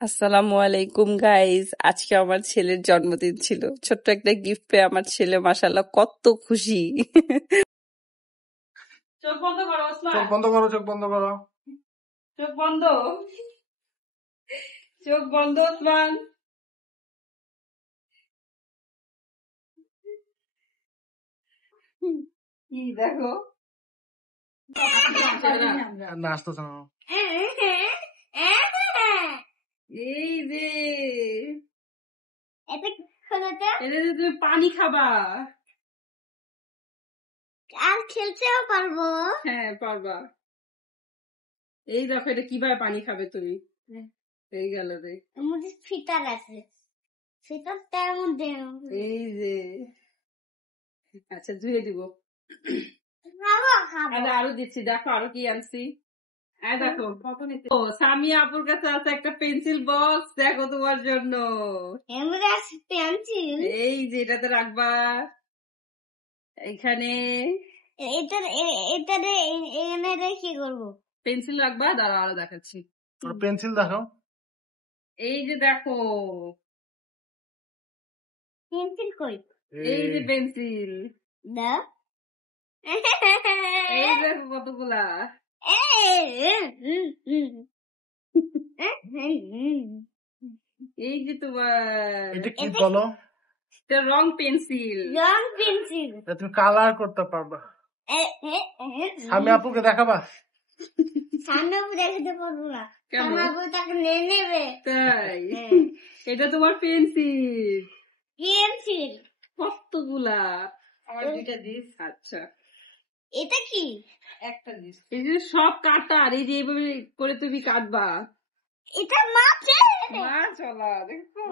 আসসালামু আলাইকুম গাইস, আজকে আমার ছেলের জন্মদিন ছিল। ছোট্ট একটা গিফট পেয়ে আমার ছেলে মাশাআল্লাহ কত খুশি। চোখ বন্ধ করো ওসমান, চোখ বন্ধ করো, চোখ বন্ধ করো। চোখ বন্ধ, চোখ বন্ধ ওসমান। কি দেখো, না আসতেছে না। এই যে এটা যে তুমি পানি খাবা। আর খেলতেও পারবো। হ্যাঁ পারবা। এই দেখো এটা কিভাবে পানি খাবে তুমি। এই গেল রে, মধ্যে ফিটার আছে, ফিটারটার মধ্যে এই যে আচ্ছা ধুয়ে দিব। খাবো। আরো দিচ্ছি, দেখো আরো কি আনছি। দেখো ও সামিয়া আপুর কাছে আছে একটা পেন্সিল বক্স, দেখো তোমার জন্য। পেন্সিল, এই যে এটাতে রাখবা এখানে, এখানে কি করবো? পেন্সিল রাখবা। দাঁড়া আরো দেখাচ্ছি। পেন্সিল দেখাও। এই যে দেখো, পেন্সিল কই? এই যে পেন্সিল, না এই দেখো কতগুলা। এই যে তোমার এটা কি বলো? এটা রং পেন্সিল। রং পেন্সিল তুমি কালার করতে পারবা। আমি আপুকে দেখাবা? সামনে দেখাতে পারবো না, কেন? আমার তাকে নিয়ে নেবে। তাই এটা তোমার পেন্সিল। পেন্সিল কতগুলা, আমার দুইটা দিস। আচ্ছা এটা কি? একটা দিস। এই যে সব কাটার, এই যে এইভাবে করে তুমি কাটবা। এটা মাছ, চলা দেখো,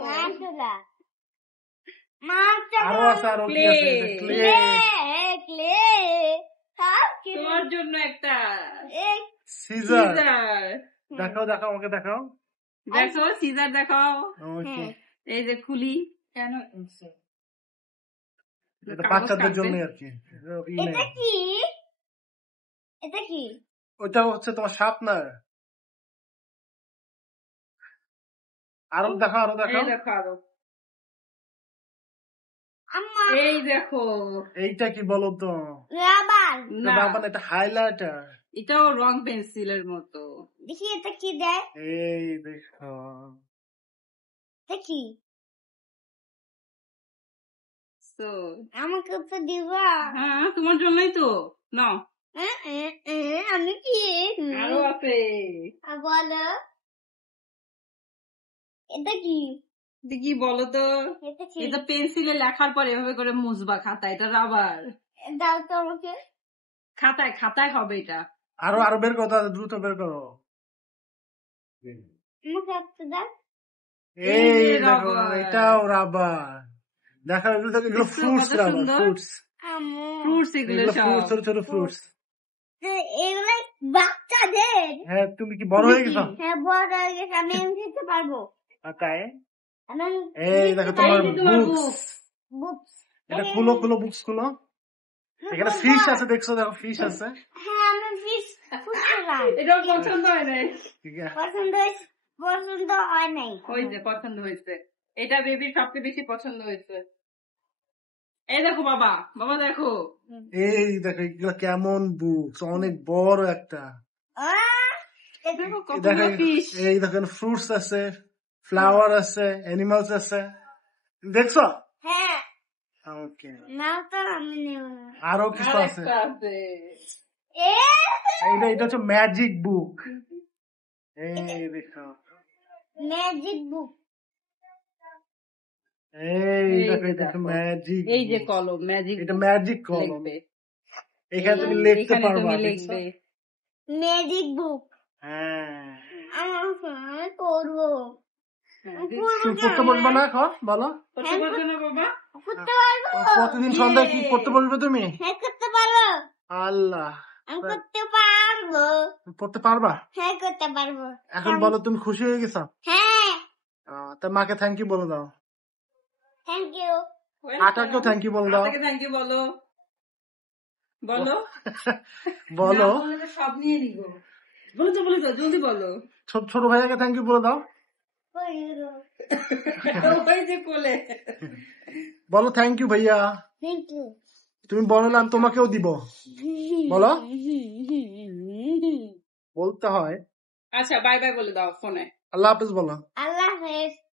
মাছ আরো আছে, আরো কি আছে? ক্লে। ক্লে তোমার জন্য একটা সিজার। সিজার। দেখাও, দেখাও, আমাকে দেখাও। দেখো সিজার দেখাও। ওকে। এই যে খুলি, কেন এটা বাচ্চাদের জন্য আর কি। এটা কি? এটা কি? ওইটা হচ্ছে তোমার শার্পনার। আরো দেখাও, আরো দেখাও। এই দেখো আরো, আম্মা এই দেখো। এইটা কি বলো তো? রাবার। না রাবার, এটা হাইলাইটার। এটাও রং পেন্সিলের মতো। দেখি এটা কি দেয়? এই দেখো, দেখি তো আমাকে তো দিবা? হ্যাঁ তোমার জন্যই তো নাও। আমি কি? আরো আছে। বলো এটা কি? এটা কি বলো তো? এটা কি? এটা পেন্সিলে লেখার পরে এভাবে করে মুছবা খাতা, এটা রাবার। দাও তো আমাকে। খাতায় খাতায় হবে এটা। আরো আরো বের করো, দ্রুত বের করো। আমাকে একটা দাও। এই যে দেখো, রাবার। এটাও রাবার। দেখো, এগুলো ফ্রুটস কত রাবার, সুন্দর। ফ্রুটস। আম্মু ফ্রুটস এগুলো এগুলো সব। ফ্রুটস, ছোট ছোট ফ্রুটস। এগুলো বাচ্চাদের। হ্যাঁ, তুমি কি বড় হয়ে গেছো? হ্যাঁ বড় হয়ে গেছে, আমি খেতে পারবো। তাই? আমি এই দেখো তোমার এই যে তোমার বুকস। বুকস। এটা খুলো, খুলো বুকস খুলো। এখানে ফিশ আছে, দেখছো? দেখো ফিশ আছে। হ্যাঁ আমি ফিশ খুঁজছিলাম। এটাও পছন্দ হয় নাই। ঠিক আছে। পছন্দ হয় নাই। হয়েছে, পছন্দ হয়েছে। এটা বেবির সবচেয়ে বেশি পছন্দ হয়েছে। এই দেখো বাবা, বাবা দেখো। এই দেখো, এগুলো কেমন বুকস, অনেক বড় একটা। দেখো দেখো, কতগুলো ফিশ। এই দেখেন ফ্রুটস আছে, ফ্লাওয়ার আছে, অ্যানিমালস আছে, দেখছো? হ্যাঁ ওকে। না তো আমি নেব না। আরো কিছু আর আছে। একটা আছে। এটা হচ্ছে ম্যাজিক বুক। এই দেখো, ম্যাজিক বুক। এই এই দেখো, যে এটা দেখো। ম্যাজিক। এই যে কলম, ম্যাজিক। এটা ম্যাজিক কলম। লিখবে এখানে তুমি লিখতে এখানে পারবা, তুমি দেখছো? লিখবে। ম্যাজিক বুক হ্যাঁ। আমি করবো। তুমি পড়তে বসবে না এখন, বলো? করতে পারছো না বাবা? করতে পারবো। প্রতিদিন সন্ধ্যায় কি পড়তে বসবে তুমি? হ্যাঁ করতে পারবো। আল্লাহ, আমি করতে পারবো। পড়তে পারবা? হ্যাঁ করতে পারবো। এখন বলো, তুমি খুশি হয়ে গেছো? হ্যাঁ তা মাকে থ্যাংক ইউ বলে দাও। Thank you. আটাকেও থ্যাংক ইউ বলে দাও। আটাকে থ্যাংক ইউ বলো, বলো বলো। না বললে তো সব নিয়ে নিব। বলে তো জলদি বলো। ছোট ভাইয়াকে থ্যাংক ইউ বলে দাও। ওই যে কোলে। বলো থ্যাংক ইউ ভাইয়া। Thank you. তুমি বলো না, আমি তোমাকেও দিব। বলো, বলতে হয়। আচ্ছা বাই বাই বলে দাও ফোনে। আল্লাহ হাফেজ বলো। আল্লাহ হাফেজ।